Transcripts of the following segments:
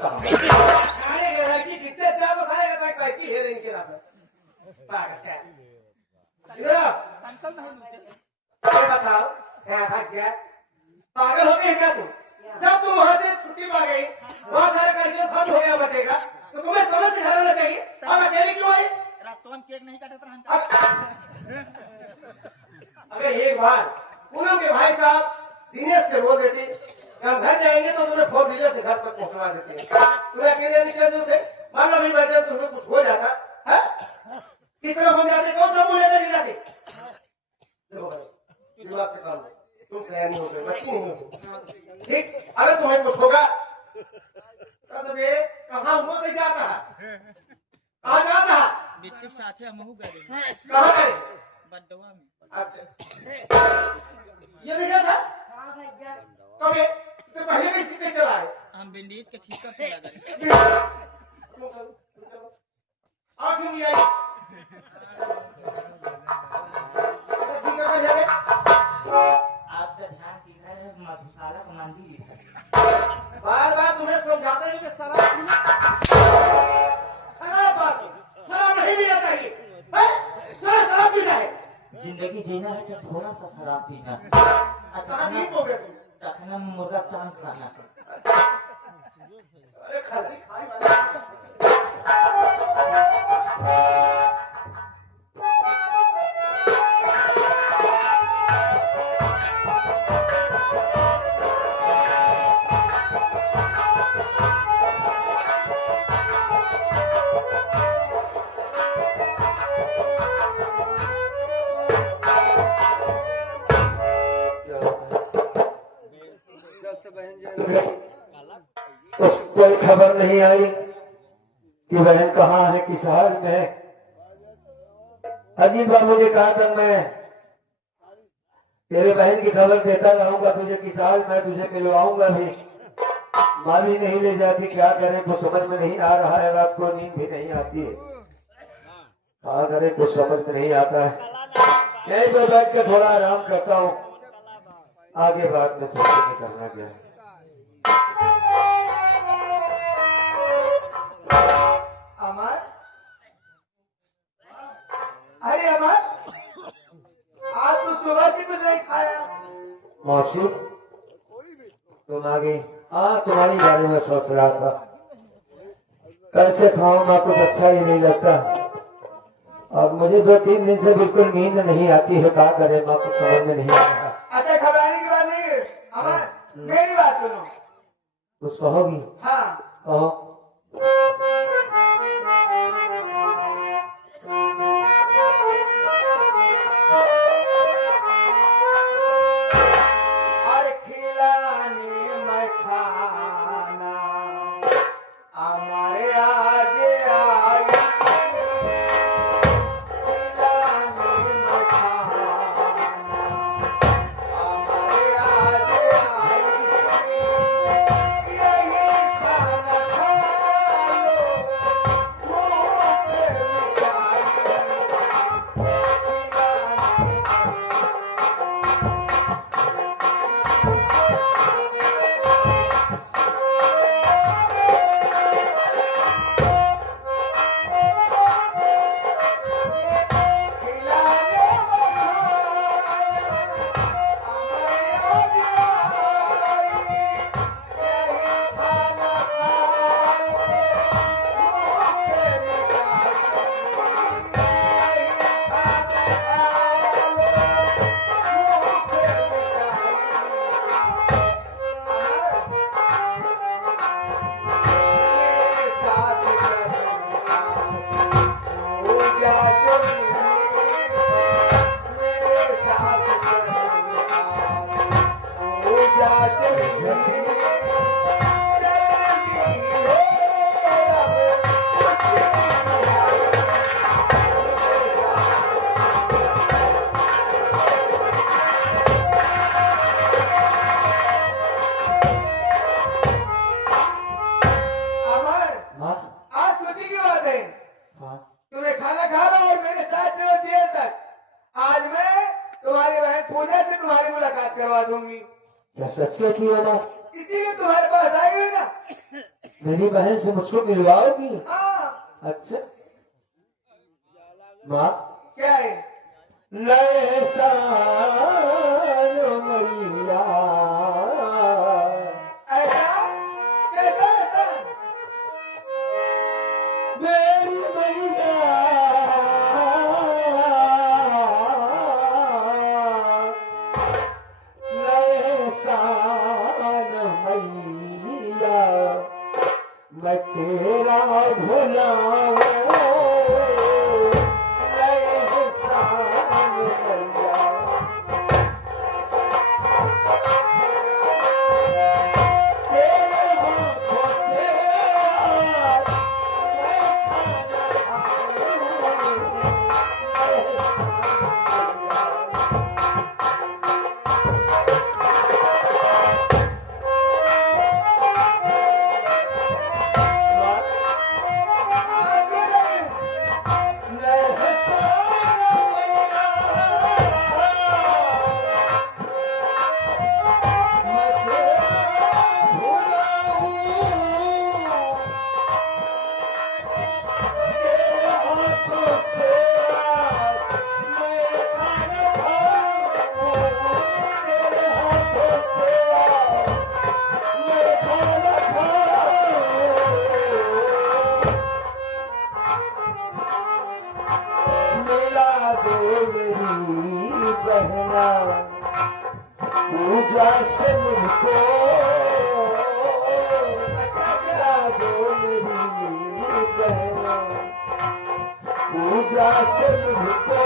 खाने के लड़की कितने जाओ खाएगा तो साइकिल है इनके रात पागल क्या इधर बताओ क्या भाग गया पागल हो गए क्या तुम जब तुम वहां से छुट्टी पा गई बहुत सारे कार्यक्रम खत्म हो गया बटेगा तो तुम्हें समझ से घर आना चाहिए अब अकेले क्यों आई रास्तों में केक नहीं काटा था अरे एक बार पूनम के भाई साहब दिनेश से बोल देते हम घर जाएंगे तो तुम्हें 4 व्हीलर से घर तक पहुंचवा देते हैं तुम्हें अकेले निकल देते मान लो भी बैठे तुम्हें कुछ हो जाता है किस तरह हम जाते कौन सा मुंह लेकर नहीं जाते देखो भाई दिमाग से काम तुम सयानी हो गए बच्ची नहीं हो ठीक अगर तुम्हें कुछ होगा तब ये कहाँ वो नहीं जाता है कहाँ जाता है बिट्टी साथ है महू गए कहाँ गए बड्डवा में अच्छा ये भी क्या था हाँ भैया कब ये तो पहले भी सीखे चला है हम विंडीज के ठीका पे लगा आप क्यों नहीं आई ठीक है पहले आपका ध्यान किधर है मधुशाला का मंदिर लिखा बार बार तुम्हें समझाते हैं कि शराब खराब बात शराब नहीं पीना चाहिए शराब पीना है जिंदगी जीना है तो थोड़ा सा शराब पीना कहाँ ठीक हो गए तुम तखना मुर्गा चांद खाना अरे खाती खाई वाला कोई खबर नहीं आई कि बहन कहाँ है किस हाल में है। अजीत बाबू ने कहा था मैं तेरे बहन की खबर देता रहूंगा तुझे किस हाल में तुझे मिलवाऊंगा भी माँ भी नहीं ले जाती क्या करें कुछ समझ में नहीं आ रहा है रात को नींद भी नहीं आती है क्या करें कुछ समझ में नहीं आता है यहीं पर बैठ के थोड़ा आराम करता हूँ आगे बात में सोचने करना क्या है। अमर अरे अमर आज तो सुबह से कुछ नहीं खाया मौसी तुम आ गई हाँ तुम्हारी बारे में सोच रहा था कल से खाऊंगा कुछ अच्छा ही नहीं लगता अब मुझे 2-3 दिन से बिल्कुल नींद नहीं आती है क्या करे माँ को समझ में नहीं आ रहा। अच्छा घबराने की बात नहीं अमर मेरी बात सुनो कुछ कहोगी हाँ कहो और खिलाने में खाना हमारे आज आई खिलाने में खाना हमारे आज आई यही खाना खा लो मुंह पे मिठाई क्या सच कहती हो माँ इसीलिए तुम्हारे पास आई हुई ना मेरी बहन से मुझको मिलवाओगी? हाँ अच्छा माँ, क्या है? नए साल मैया, ऐसा कैसा ऐसा? मेरी मैया नए साल मैया, मैं तेरा भुलाऊं नए साल मैया। तेरे हाथों से आज मैं खाना खाऊं नए साल मैया। मिला दो मेरी बहना पूजा से मुझको, मिला दो मेरी बहना पूजा से मुझको,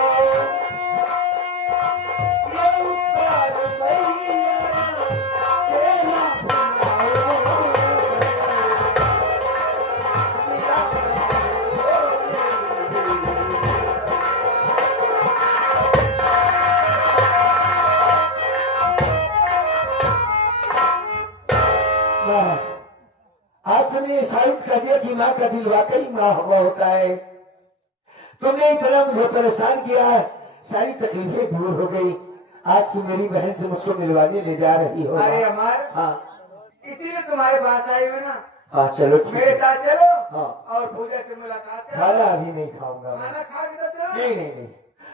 ये उपकार मैया तेरा भुलाऊं मेरा आज तुमने साबित कर दिया कि माँ का दिल वाकई माँ हुआ होता है। तुमने इतना मुझे परेशान किया है, सारी तकलीफें दूर हो गई। आज तुम मेरी बहन से मुझको मिलवाने ले जा रही हो। अरे अमर, हाँ इसीलिए तुम्हारे पास आई हूँ ना। हाँ चलो ठीक मेरे है। साथ चलो हाँ और पूजा से मुलाकात करो। खाना अभी नहीं खाऊंगा मैं। खाना खा के तो चलो। नहीं नहीं नहीं,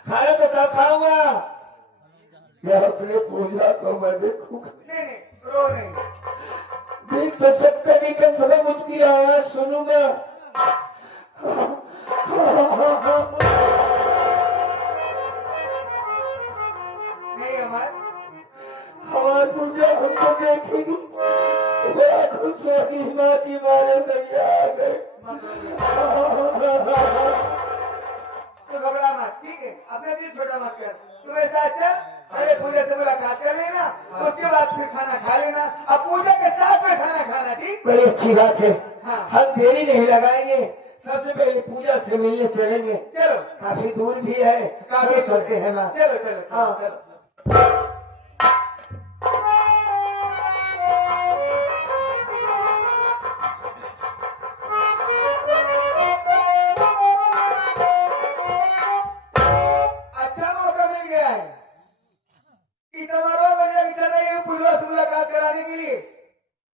खाना तो कब खाऊंगा जब अपने पूजा को मैं देखूंगा। नहीं नहीं, रो नहीं। देख तो सकते नहीं, कम से कम उसकी आवाज सुनूंगा। नहीं अमर, हमारी पूजा हमको देखेगी, बड़ा खुश होगी। माँ की मारे भैया आ गए। मत रोइए। तो घबरा मत, ठीक है? अपना दिल छोटा मत कर। तू मेरे साथ चल, पहले पूजा से मुलाकात कर लेना, उसके बाद फिर खाना खा लेना। अब पूजा के साथ में खाना खाना, ठीक? बड़ी अच्छी बात है। हाँ। हम देरी नहीं लगाएंगे, सबसे पहले पूजा से मिलने चलेंगे। चलो काफी दूर भी है, काफी चलते हैं ना। चलो चलो हाँ। चलो। अच्छा मौका मिल गया है कि तुम्हारा वजह चल रही है पूजा से मुलाकात कराने के लिए।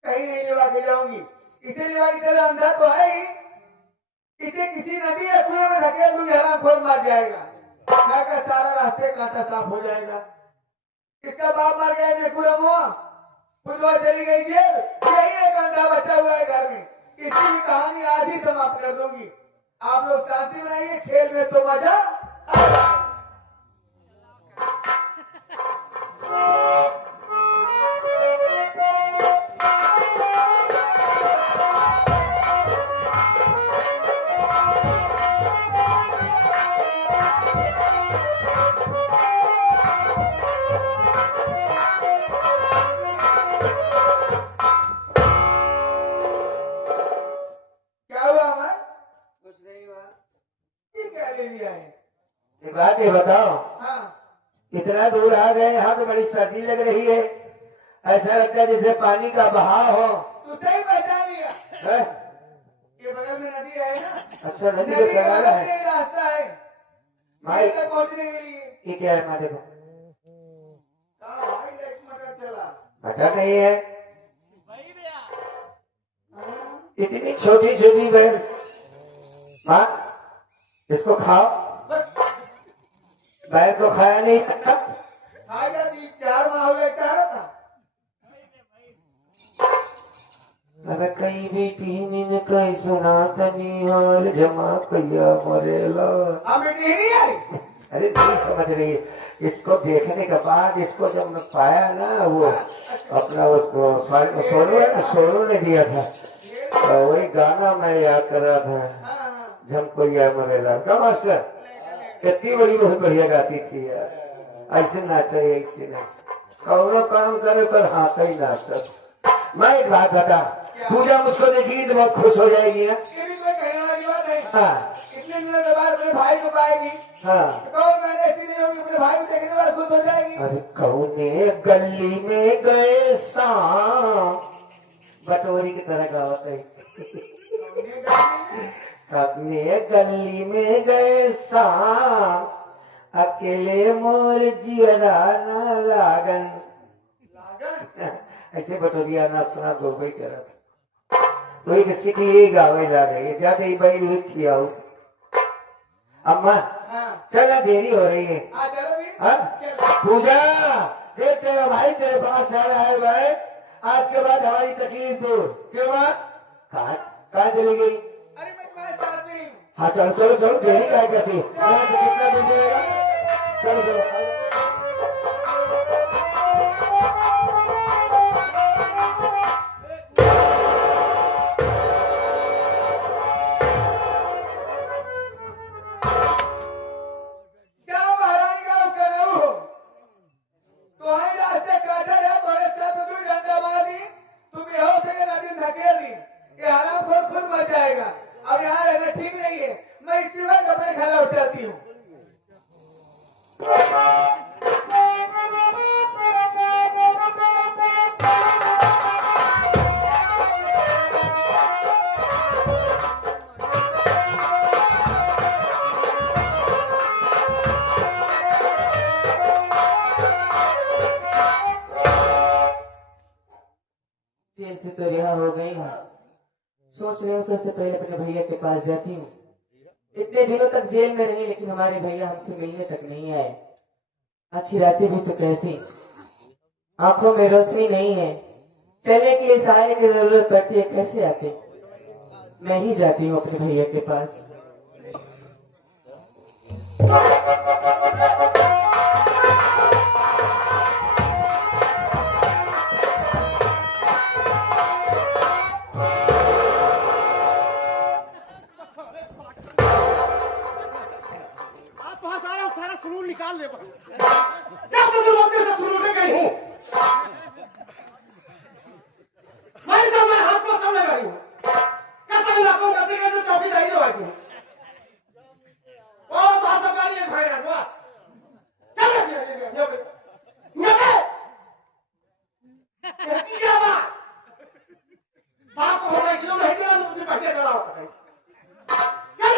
कहीं नहीं लेवा के जाऊंगी, इसे लेवा के चला अंधा तो है ही। इसे किसी नदी या कुएं में धकेल दूंगी, हरामखोर मार जाएगा। घर का सारा रास्ते कांटा साफ हो जाएगा। इसका बाप मर गया, नेकुरमुआ पुतवा चली गई जेल, यही एक अंधा बचा हुआ है घर में। इसकी भी कहानी आज ही समाप्त कर दूंगी। आप लोग शांति बनाइए, खेल में तो मजा आएगा। क्या हुआ अमर? कुछ नहीं हुआ। ये क्या ले लिया है? एक बात ये बताओ, हाँ, इतना दूर आ गए, यहाँ तो बड़ी सर्दी लग रही है। ऐसा लगता है जैसे पानी का बहाव हो। तू सही पहचान लिया। है? ये बगल में नदी है ना, अच्छा नदी नदी का के किनारा बगल है। से एक रास्ता है भाई तक पहुंचने के लिए। ये क्या है? माँ देखो, हाँ भाई, लाइट मटर चला। मटर नहीं है, हाँ, इतनी छोटी छोटी बहन, माँ इसको खाओ। बहन को खाया नहीं था। खा जाती 4 माह हो गए, क्या था? अरे कहीं भी तीन कहीं सुना तनी हाल जमा कैया मरेला। हम बेटी नहीं आई। अरे नहीं समझ रही है। इसको देखने के बाद इसको जब मैं पाया ना, वो अपना उसको सोनू ने दिया था, तो वही गाना मैं याद कर रहा था, झमको या मरेला का मास्टर। कितनी बड़ी बहुत बढ़िया गाती थी यार। ऐसे नाचा, ऐसे नाचा, कौनो काम करे तो हाथ ही नाचा। मैं एक बात बता, पूजा मुझको देखेगी तो बहुत खुश हो जाएगी ना। ये भी कोई कहने वाली बात है। हाँ इतने दिनों के बाद अपने भाई को पाएगी। हाँ। कौन मैंने इतने दिन होगी अपने भाई को देखने के बाद खुश हो जाएगी। अरे कौने गली में गए शाम, बटोरी की तरह गावत है। अपने गली में गए शाम, अकेले मोर जियरा न लागन। ऐसे बटोरिया ना सुना दो भाई कर तो एक सीख लिए गावे लागे ज्यादा ही भाई नहीं किया। अम्मा चलो देरी हो रही है। चलो भी। हाँ? पूजा देख तेरा भाई तेरे पास आ रहा है भाई, आज के बाद हमारी तकलीफ दूर। क्यों माँ? कहाँ चली गई? अरे मैं तुम्हारे साथ में हूँ। हाँ चलो चलो चलो, देरी क्या करती है? यहाँ से कितना दूर जाएगा? चलो चलो। क्या महारानी का करो हो? तो ही रास्ते काटे है, तोरे साथ तो तू डंडा मार दी, तू बेहोश है नदी धकेल दी। ये हराम खोर खुद मर जाएगा। अब यहाँ रहना ठीक नहीं है। मैं इसी वक्त अपने घर लौट जाती हूँ। जेल से तो रिहा हो गई हूँ। सोच रहे हो सबसे पहले अपने भैया के पास जाती हूँ। इतने दिनों तक जेल में रही, लेकिन हमारे भैया हमसे मिलने तक नहीं आए। आखिर आते भी तो कैसे? आंखों में रोशनी नहीं है, चलने के लिए सहारे की जरूरत पड़ती है, कैसे आते? मैं ही जाती हूँ अपने भैया के पास। सारा सुरूर निकाल दे। जब तक तुम से सुरूर नहीं गई हूँ, मैं हाथ को समझ रही हूँ। कैसे इलाकों में गए तो चौकी दाई वाली हूँ। ओ तो हाथ गाड़ी एक भाई ना चल क्या बात बाप को होगा किलोमीटर मुझे बढ़िया चला होता चल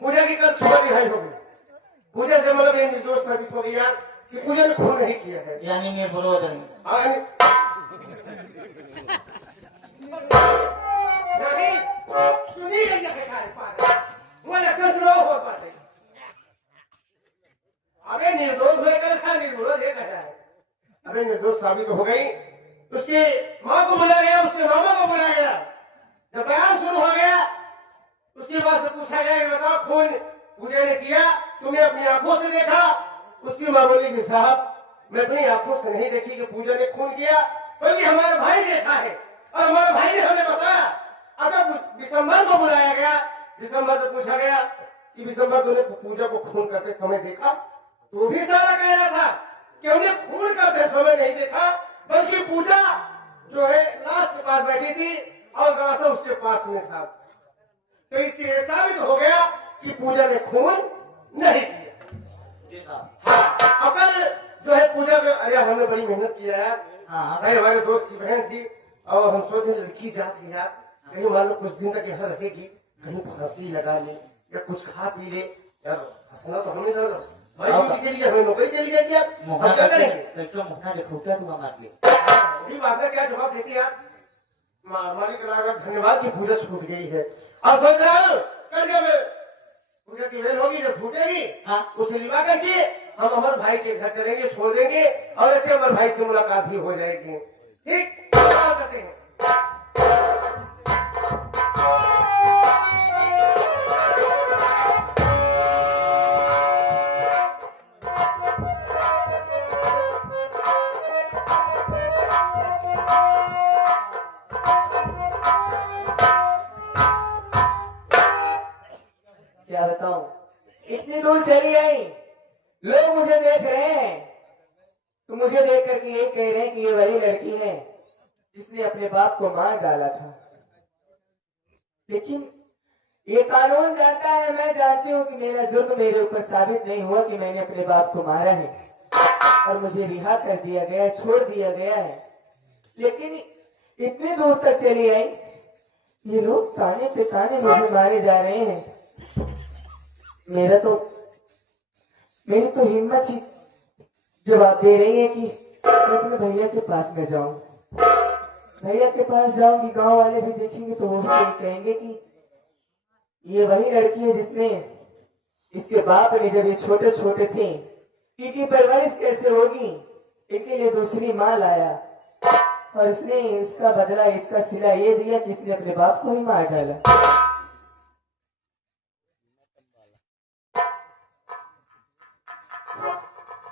पूजा की कल सुबह रिहाई हो गई। पूजा से मतलब ये निर्दोष साबित हो गया कि पूजा ने खून नहीं किया है, यानी निर्विरोध है। सुनी रही है वो इलेक्शन चुनाव हो पाते। अबे निर्दोष होगा निर्विरोध है कहता है। अबे निर्दोष साबित हो गई, उसकी माँ को बुलाया गया, उसके मामा को बुलाया गया। जब बयान शुरू हो गया उसके बाद से पूछा गया कि बताओ खून पूजा ने किया, तुमने अपनी आंखों से देखा? उसकी माँ बोली कि साहब मैं अपनी आंखों से नहीं देखी कि पूजा ने खून किया, बल्कि हमारे भाई ने देखा है और हमारे भाई ने हमें बताया। अगर दिसंबर को बुलाया गया, दिसंबर से पूछा गया कि दिसंबर तूने पूजा को खून करते समय देखा, तो भी सारा कह रहा था कि हमने खून करते समय नहीं देखा, बल्कि पूजा जो है लाश के पास बैठी थी और गासा उसके पास में था। तो इससे यह साबित हो गया कि पूजा ने खून नहीं किया। हाँ, कल जो है पूजा में, अरे हमने बड़ी मेहनत किया है। हाँ भाई हमारे दोस्त की बहन थी और हम सोचे लड़की जाती यार, कहीं मान लो कुछ दिन तक यहाँ रहेगी, कहीं फांसी लगा ले या कुछ खा पी ले यार, हंसना तो हमने कर भाई ड्यूटी चली गई, हमें नौकरी चली गई, क्या हम क्या करेंगे? वही बात है, क्या जवाब देती है मालिक लागत धन्यवाद की पूजा छूट गई है। अब सोच रहा हूँ कल जब पूजा की वेल होगी, जब छूटेगी, उसे लिवा करके हम अमर भाई के घर चलेंगे, छोड़ देंगे और ऐसे अमर भाई से मुलाकात भी हो जाएगी। ठीक करते हैं। क्या बताऊं, इतनी दूर चली आई, लोग मुझे देख रहे हैं, तो मुझे देख करके ये कह रहे हैं कि ये वही लड़की है जिसने अपने बाप को मार डाला था। लेकिन ये कानून जानता है, मैं जानती हूँ कि मेरा जुर्म मेरे ऊपर साबित नहीं हुआ कि मैंने अपने बाप को मारा है और मुझे रिहा कर दिया गया है, छोड़ दिया गया है। लेकिन इतनी दूर तक चली आई, ये लोग ताने पे ताने मुझे मारे जा रहे हैं। मेरी तो हिम्मत ही जवाब दे रही है कि मैं अपने भैया के पास न जाऊं। भैया के पास जाऊंगी, गांव वाले भी देखेंगे तो वो भी यही कहेंगे कि ये वही लड़की है जिसने, इसके बाप ने जब ये छोटे छोटे थे, इनकी परवरिश कैसे होगी, इनके लिए दूसरी माँ लाया और इसने इसका बदला, इसका सिला ये दिया कि इसने अपने बाप को ही मार डाला।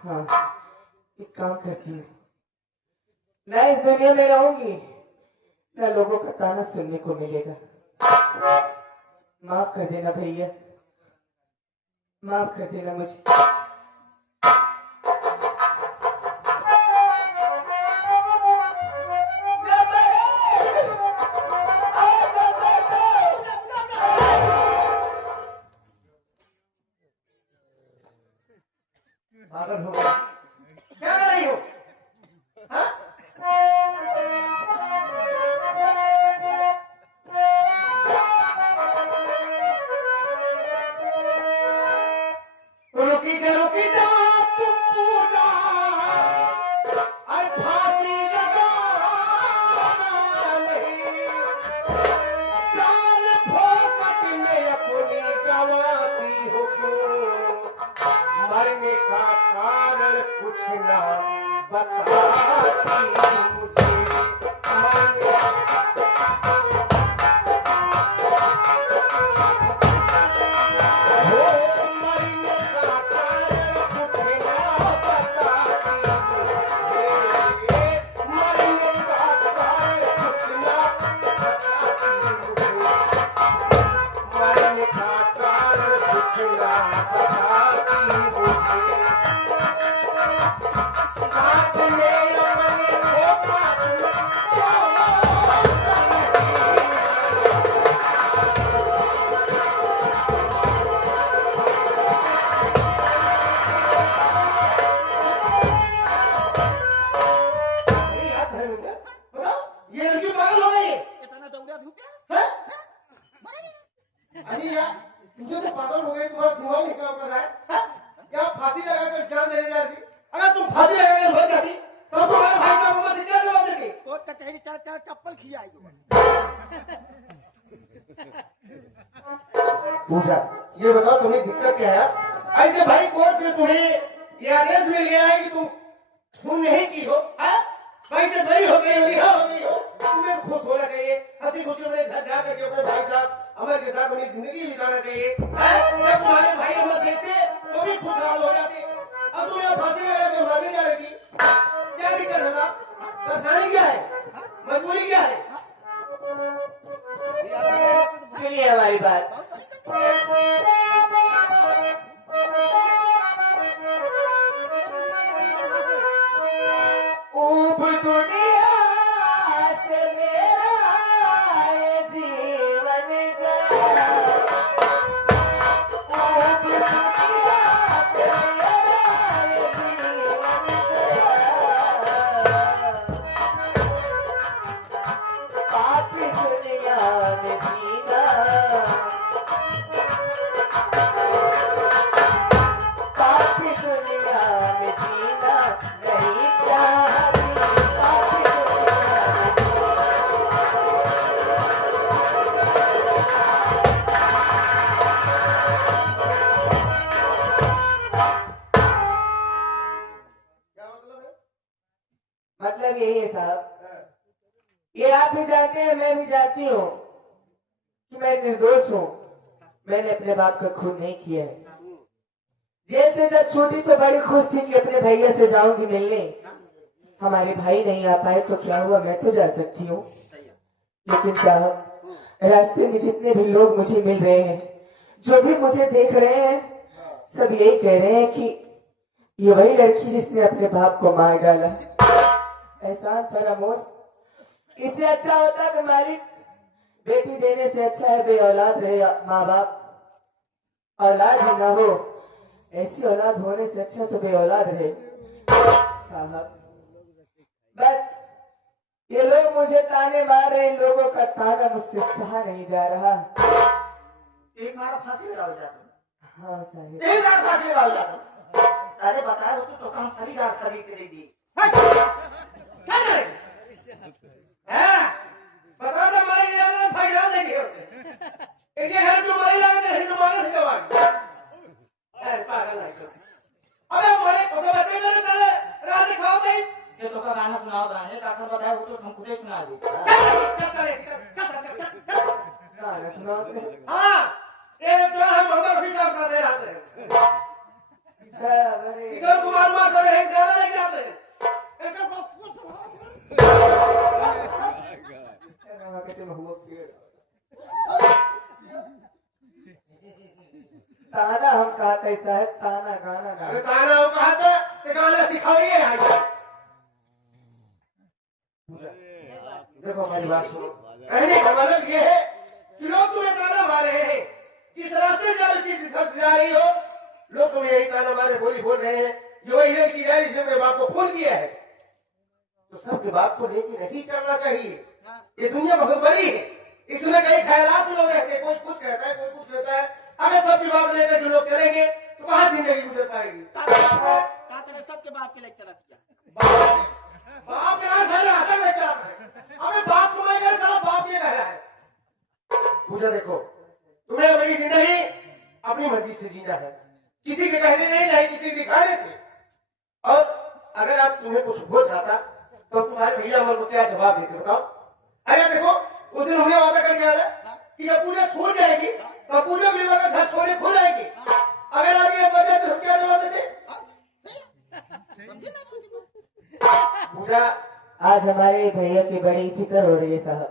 हाँ, एक काम करती हूँ, मैं इस दुनिया में रहूंगी न लोगों का ताना सुनने को मिलेगा। माफ कर देना भैया, माफ कर देना मुझे। पागल हो गया, क्या कर रही हो? हाँ? रुकी जा तुम पूजा, और फांसी लगा नहीं, जान फोकट में अपनी गवाती हो क्यों, मरने का कारण कुछ ना बताती मुझे, मरने तुझे तो पागल हो गई, तुम्हारा दिमाग निकल पड़ रहा है। क्या फांसी लगाकर जान देने जा रही थी? अगर तुम फांसी लगाकर मर जाती तो तुम्हारे भाई का मुंह क्या जवाब देती? कोर्ट कचहरी चार चप्पल खियाई। पूजा, ये बताओ तुम्हें दिक्कत क्या है? ऐसे भाई कोर्ट से तुम्हें ये आदेश मिल गया है कि तुम खून नहीं की हो, कहीं से बरी हो गई हो, रिहा हो गई हो, तुम्हें खुश होना चाहिए, हंसी खुशी अपने घर जा करके अपने भाई साहब अमर के साथ अपनी जिंदगी बिताना चाहिए। जब तुम्हारे भाई अमर देखते तो भी खुशहाल हो जाते। अब तुम्हें फांसी लगा के मारने जा रही थी, परेशानी क्या है, मजबूरी क्या है? सुनिए हमारी बात। ऊब दुनिया से मेरा ये जीवन गया, ऊब दुनिया से मेरा ये जीवन गया, पापी दुनिया में जीना, पापी दुनिया में जीना नहीं चाहती, पापी दुनिया में क्या मतलब है? मतलब यही है साहब, ये आप भी जानते हैं, मैं भी जानती हूँ कि मैं निर्दोष हूँ। मैंने अपने बाप का खून नहीं किया है। जेल से जब छूटी तो बड़ी खुश थी कि अपने भैया से जाऊंगी मिलने। हमारे भाई नहीं आ पाए तो क्या हुआ, मैं तो जा सकती हूँ। लेकिन साहब, रास्ते में जितने भी लोग मुझे मिल रहे हैं, जो भी मुझे देख रहे हैं, सब यही कह रहे हैं कि ये वही लड़की जिसने अपने बाप को मार डाला। एहसान फरामोश, इससे अच्छा होता कि मालिक, बेटी देने से अच्छा है बे औलाद रहे माँ बाप, औलाद ही ना हो, ऐसी औलाद होने से अच्छा तो बे औलाद रहे। साहब, बस ये लोग मुझे ताने मार रहे, इन लोगों का ताना मुझसे सहा नहीं जा रहा। एक बार फांसी लगाओ जाता। हाँ साहिब, एक बार फांसी लगाओ जाता। अरे बताया वो तो काम खरीदार खरीद के दे दी। क्या करें? हैं? बता दो मारी नहीं भाई डाल देंगे एक घर में मारी लगा तो हिंदू मांगे थे जवान। अरे पागल है। अबे मोरे को तो बच्चे मेरे चले रात खाओ नहीं। ये तो का गाना सुनाओ रहा है, आखिर बताया वो तो हम खुद ही सुना दी। गाना सुनाओ तो। हाँ, ये जो हम मोहम्मद रफी साहब का दे रहा थे। अरे किशोर कुमार मार सब एक गाना लेके आते हैं। ताना हम कहते साहब, ताना गाना अरे गाना। ताना वो कहा था कि गाना सिखाइए आज। देखो हमारी बात सुनो। कहने का मतलब ये है कि लोग तुम्हें ताना मार रहे हैं, किस रास्ते जा रही हो, लोग तुम्हें यही ताना मारे बोली बोल रहे हैं, ये वही लड़की है जिसने अपने बाप को फोन किया है। तो सबके बाप को लेके नहीं चलना चाहिए। ये दुनिया बहुत बड़ी है, इसमें कई ख्यालात लोग रहते हैं, कोई कुछ कहता है कोई कुछ कहता है। अगर सबके बाप लेकर जो लोग चलेंगे तो कहाँ जिंदगी गुजर पाएगी? सबके बाप के लेक्चर बाप के नाम घर आता है बेचारा है। अबे बाप को मैं साला बाप ये कह रहा है। पूजा देखो, तुम्हें अपनी जिंदगी अपनी मर्जी से जीना है, किसी के कहने नहीं किसी के दिखाने से। और अगर आप तुम्हें कुछ हो जाता तो तुम्हारे भैया अमर को क्या जवाब देते बताओ? अरे देखो, उस दिन हमने वादा करके आया कि जब पूजा छूट जाएगी तो पूजा भी मगर घर छोड़ने खो जाएगी। अगर आगे बढ़ जाए तो हम क्या जवाब देते? पूजा, आज हमारे भैया की बड़ी फिक्र हो रही है साहब।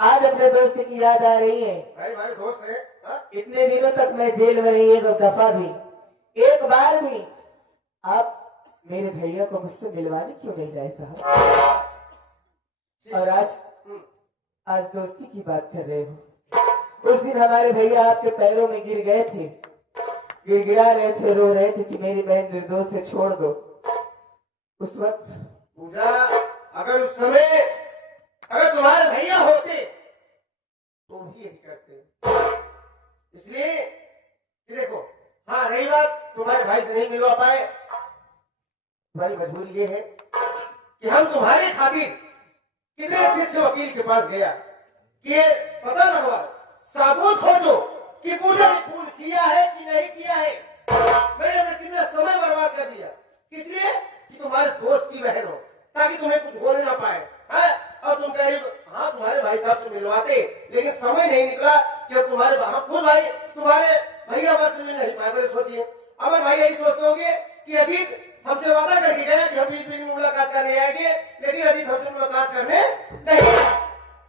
आज अपने दोस्त की याद आ रही है। भाई हमारे दोस्त है। इतने दिनों तक मैं जेल में रही, एक दफा भी, एक बार भी आप मेरे भैया को मुझसे मिलवाने क्यों नहीं गए साहब? और आज दोस्ती की बात कर रहे हो। उस दिन हमारे भैया आपके पैरों में गिर गए थे, गिड़गिड़ा रहे थे, रो रहे थे कि मेरी बहन निर्दोष है, छोड़ दो। उस वक्त पूजा, अगर उस समय अगर तुम्हारे भैया होते तो भी यही करते। इसलिए कि देखो, हाँ रही बात तुम्हारे भाई से नहीं मिलवा पाए, तुम्हारी मजबूरी ये है कि हम तुम्हारे खातिर कितने अच्छे वकील के पास गया कि ये पता लगवा, साबुत हो जो कि पूजा ने खून किया है कि नहीं किया है। मैंने कितना समय बर्बाद कर दिया, इसलिए कि तुम्हारे दोस्त की बहन हो, ताकि तुम्हें कुछ बोलने ना पाए। और तुम कह रही हो हाँ तुम्हारे भाई साहब से मिलवाते, लेकिन समय नहीं निकला कि अब तुम्हारे खुद भाई तुम्हारे भैया बस मिल नहीं पाए। मैंने सोचिए अमर भाई यही सोचते होंगे कि अजीत हमसे वादा करके गया कि हम बीच बीच में मुलाकात करने आएंगे, लेकिन अजीत हमसे मुलाकात करने नहीं आए।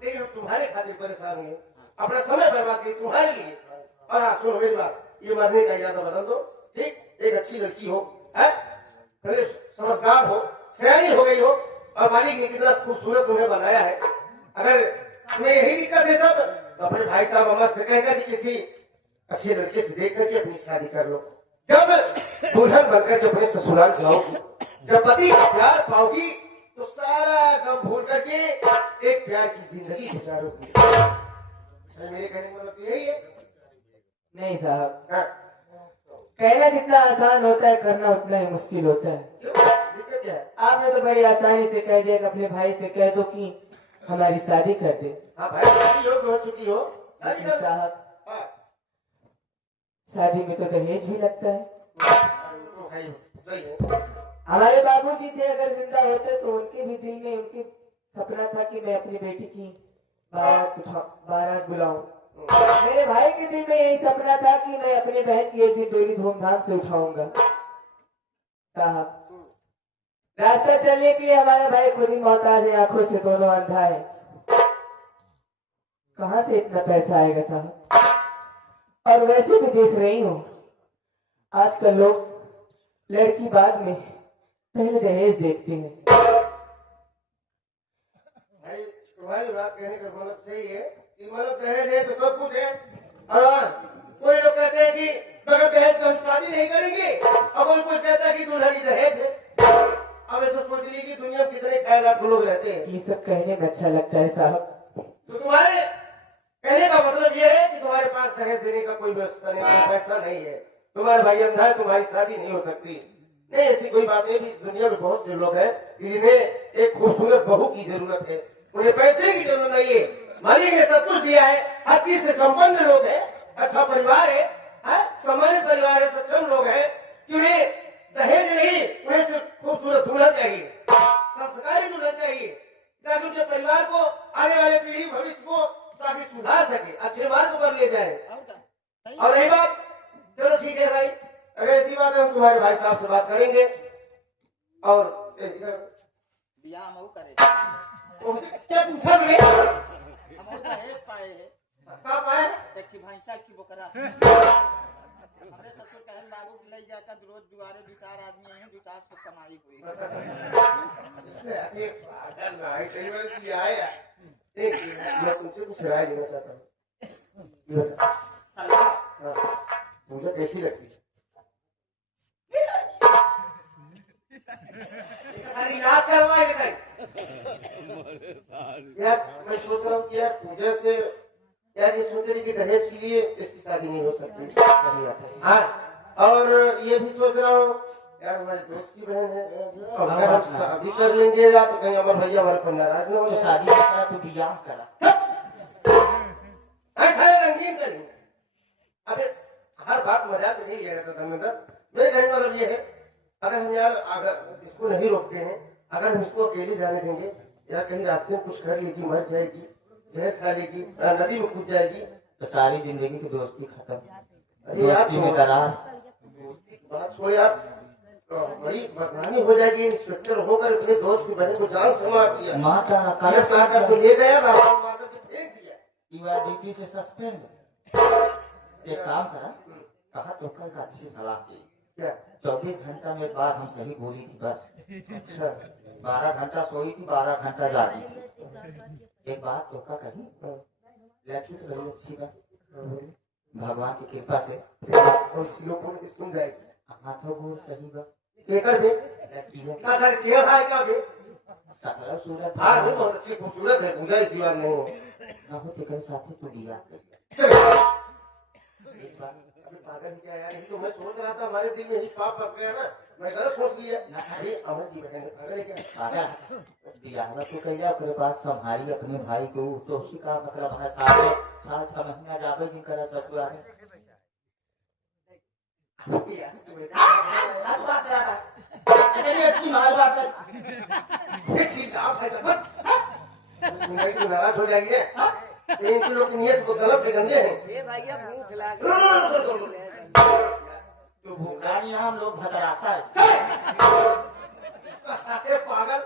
लेकिन हम तुम्हारे खातिर परेशान हुए, अपना समय बर्बाद किए तुम्हारे लिए। और हाँ सुनो मेरी बात, ये मरने का इरादा बदल दो, ठीक? एक अच्छी लड़की हो, है थोड़ी समझदार हो, सयानी हो गई हो, और मालिक ने कितना खूबसूरत तुम्हें बनाया है। अगर तुम्हें यही दिक्कत है सब, तो अपने भाई साहब अम्मा से कहकर कि किसी अच्छे लड़के से देख करके अपनी शादी कर लो। जब दुल्हन बनकर के अपने ससुराल जाओगी, जब पति का प्यार पाओगी, तो सारा गम भूल करके एक प्यार की जिंदगी गुजारोगी। मेरे कहने का मतलब यही है। नहीं साहब, हाँ, कहना जितना आसान होता है करना उतना ही मुश्किल होता है। क्यों? दिक्कत क्या है? आपने तो बड़ी आसानी से कह दिया कि अपने भाई से कह दो कि हमारी शादी कर दे। हाँ भाई, शादी हो चुकी हो, शादी लेकिन कर। साहब, हाँ, शादी में तो दहेज भी लगता है। तो भाई सही है। हमारे बाबूजी थे, अगर जिंदा होते तो उनके भी दिल में उनके सपना था कि मैं अपनी बेटी की बारात बुलाऊं। मेरे भाई के दिल में यही सपना था कि मैं अपने बहन की एक दिन डोली धूमधाम से उठाऊंगा। साहब, रास्ता चलने के लिए हमारा भाई खुद ही मोहताज है, आंखों से दोनों अंधा है। कहाँ से इतना पैसा आएगा साहब? और वैसे भी देख रही हूँ आजकल लोग लड़की बाद में पहले दहेज देखते हैं। भाई तुम्हारी बात कहने का मतलब सही है कि मतलब दहेज है तो सब कुछ है। और हाँ, कोई लोग कहते हैं कि बगैर दहेज तो हम शादी नहीं करेंगे, और कोई कुछ कहता है कि दुल्हन दहेज है। अब ऐसा सोच लीजिए कि दुनिया में कितने ख्यालात लोग रहते हैं। ये सब कहने में अच्छा लगता है साहब। तो तुम्हारे कहने का मतलब ये है कि तुम्हारे पास दहेज देने का कोई व्यवस्था नहीं, कोई पैसा नहीं है, तुम्हारे भाई अंधा है, तुम्हारी शादी नहीं हो सकती। नहीं, ऐसी कोई बात नहीं। दुनिया में बहुत से लोग हैं जिन्हें एक खूबसूरत बहू की जरूरत है, उन्हें पैसे की जरूरत नहीं है। मालिक ने सब कुछ दिया है, हर चीज से संपन्न लोग हैं, अच्छा परिवार है, सम्मानित परिवार है, सक्षम लोग हैं कि उन्हें दहेज नहीं, उन्हें सिर्फ खूबसूरत दुल्हन चाहिए, संस्कारी दुल्हन चाहिए, ताकि उनके परिवार को आने वाले पीढ़ी भविष्य को साथ ही सुधार सके, अच्छे मार्ग पर ले जाए। और रही बात, चलो ठीक है भाई, अगर ऐसी बात है हम तुम्हारे भाई साहब से बात करेंगे। और बियाह मऊ करे उनसे क्या पूछा तुमने? हम दहेज पाए है, कहाँ पाए? एक की भैंसा की बोकरा। हमरे ससुर कहन बाबू ले जाकर रोज दुआरे दो चार आदमी हैं, दो चार सौ कमाई हुई। अरे पागल भाई, कई बार किया है यार। मैं तुमसे कुछ राय लेना चाहता हूँ। मुझे कैसी लगती है? याद करवा ये यार, मैं सोच रहा हूँ कि यार पूजा से यार ये सोच रही कि दहेज के लिए इसकी शादी नहीं हो सकती। हाँ, और ये भी सोच रहा हूँ यार हमारे दोस्त की बहन है, और अगर हम शादी कर लेंगे या तो कहीं अमर भैया हमारे पर नाराज न हो तो जाए। शादी करा तो बियाह करा। रंगीन करेंगे। अबे हर बात मजाक में नहीं लिया जाता धर्मेंद्र। मेरे कहने का मतलब ये है, अगर हम यार अगर इसको नहीं रोकते हैं, अगर हम इसको अकेले जाने देंगे, या कहीं रास्ते में कुछ कर लेगी, मर जाएगी, जहर खा लेगी, नदी में कूद जाएगी, तो सारी जिंदगी की दोस्ती खत्म। अरे यार दोस्ती में दरार। दोस्ती की बात छोड़ यार, बड़ी बदनामी हो जाएगी। इंस्पेक्टर होकर अपने दोस्त की बहन को जान से मार दिया, माता कागज काट तो ले गया, रास्ते में मार करके फेंक दिया। यू आर ड्यूटी से सस्पेंड। एक काम करा, कहा तो कल का अच्छी सलाह दी। क्या? 24 घंटा में बाद हम सही बोली थी बस। अच्छा 12 घंटा सोई थी, 12 घंटा जागी थी। एक बात तो का कही, लड़की तो बड़ी अच्छी बात, भगवान की कृपा से और लोगों ने सुन जाएगी। हाथों गोड़ सही बा। केकर बे? लड़की है क्या सर केयर है क्या बे? सकल सूरत हाँ नहीं, बहुत अच्छी खूबसूरत है, पूजा इसी बात नहीं हो। ना हो तेरे साथी तू बिया कर। एक बार अभी पागल ही क्या यार, यही तो मैं सोच रहा था, हमारे दिल में ही पाप फंस गया ना, मैं गलत सोच लिया। अरे अमर जी बहन पागल है क्या? पागल बिया तो कहिया ओकरे पास संभाली अपने भाई को, तो उसी का मतलब है साल 6 महीना जावे जिनका सब तो आगे। अच्छी मार बात है। ये ठीक आप है जब सुनाई तो नाराज हो जाएंगे। इनके लोग की नियत को गलत है, गंदे हैं। ये भैया भूख लग तो भूखा यार यहाँ हम लोग भतरासा है। साथे पागल